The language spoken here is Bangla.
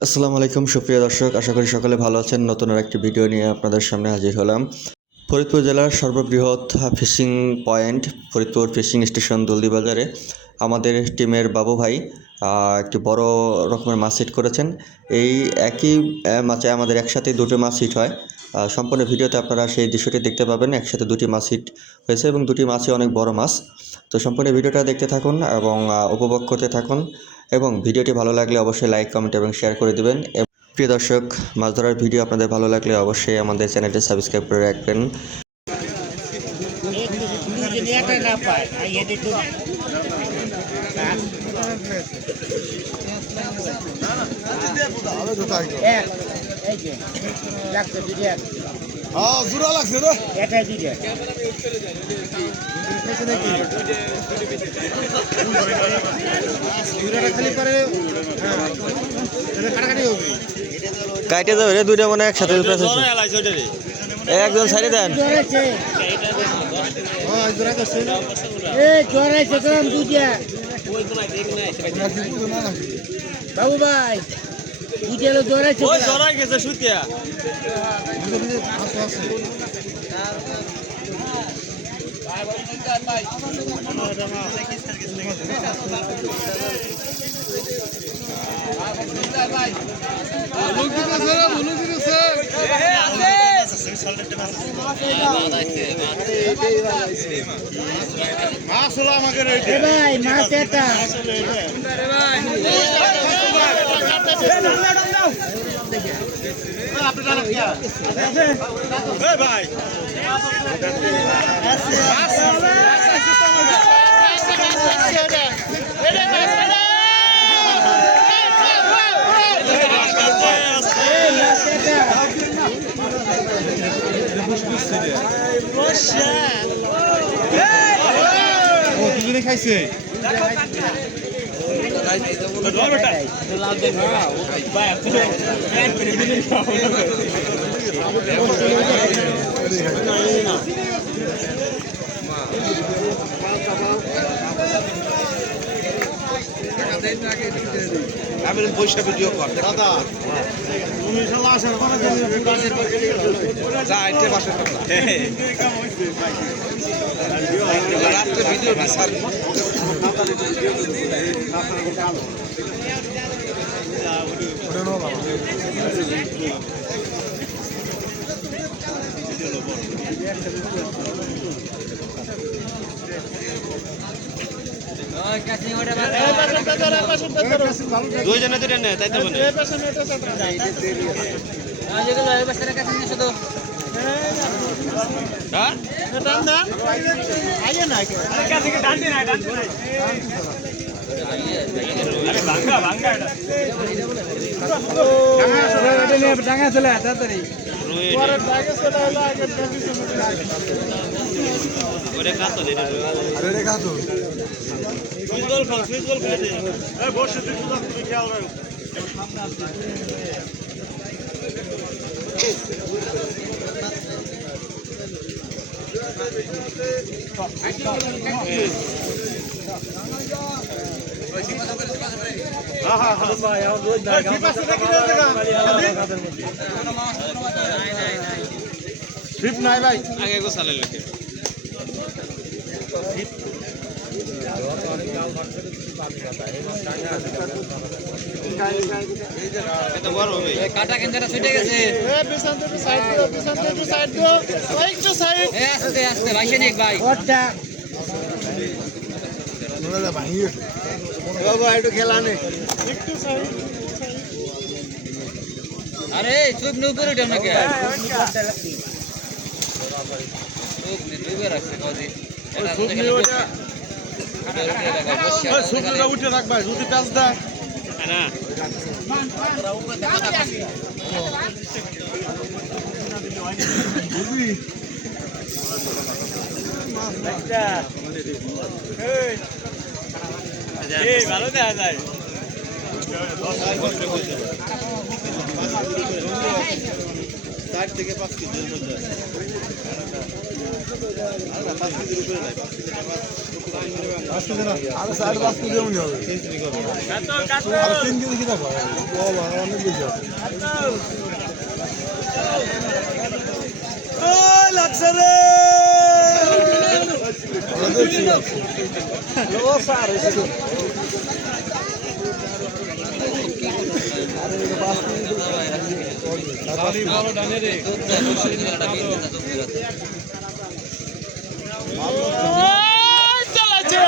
আসসালামু আলাইকুম সুপ্রিয় দর্শক, আশা করি সকলে ভালো আছেন। নতুন আরেকটি ভিডিও নিয়ে আপনাদের সামনে হাজির হলাম। ফরিদপুর জেলার সর্ববৃহৎ fishing point Faridpur fishing station দলদিবাজারে আমাদের টিমের বাবু ভাই একটি বড় রকমের মাছ হিট করেছেন। এই একই মাছে আমাদের একসাথে দুটো মাছ হিট হয়। সম্পূর্ণ ভিডিওতে আপনারা সেই দৃশ্যটি দেখতে পাবেন। একসাথে দুটি মাছ হিট হয়েছে এবং দুটি মাছই অনেক বড় মাছ। তো সম্পূর্ণ ভিডিওটা দেখতে থাকুন এবং উপভোগ করতে থাকুন, এবং ভিডিওটি ভালো লাগলে অবশ্যই লাইক, কমেন্ট এবং শেয়ার করে দেবেন। প্রিয় দর্শক, মাছ ধরার ভিডিও আপনাদের ভালো লাগলে অবশ্যই আমাদের চ্যানেলটি সাবস্ক্রাইব করে রাখবেন। জোড়া লাগছে রে কাইটে যাবে রে, দুইটা মনে একসাথে একজন ছাড়ি দেন। বাবু ভাই দুইটা জোরাইছে, জড়াই গেছে সুতিয়া মাছ হলো আমাকে ভাই মাছ এটা ভাই দুজনে খাইছে আমি পয়সা ভিডিও কর দাদা তুমি ইনশাআল্লাহ আসেন যা আইতে বাসে রাতে ভিডিও স্যার দুইজনে তো নেই তাই তো বলে শুধু ডাঙা চলে তাড়াতাড়ি নাই ভাই আগে গোসালে লোকে কাটা কেন্দ্রটা ছুটে গেছে আস্তে আস্তে ভাই সেনিক ভাই একটু খেলা নেই আরে চুপ নে উপরে উঠে নাকি চুপ নে ডুবে রাখছে কদি এটা সুন্দর উঠে রাখ ভাই যদি প্যাচ দেয় না ভালো দেখা যায় 4 থেকে 5 কেজির মধ্যে আছে। আর 5 কেজির উপরে নাই, 5 কেজি টাকা 5 কেজি না আর 5 কেজি এমনি হবে কেজি করবে আর 3 কেজি কি থাকবে ও বাবা অনেক বেশি আছে ওই লাগছে রে ও স্যার এসে চালাচ্ছে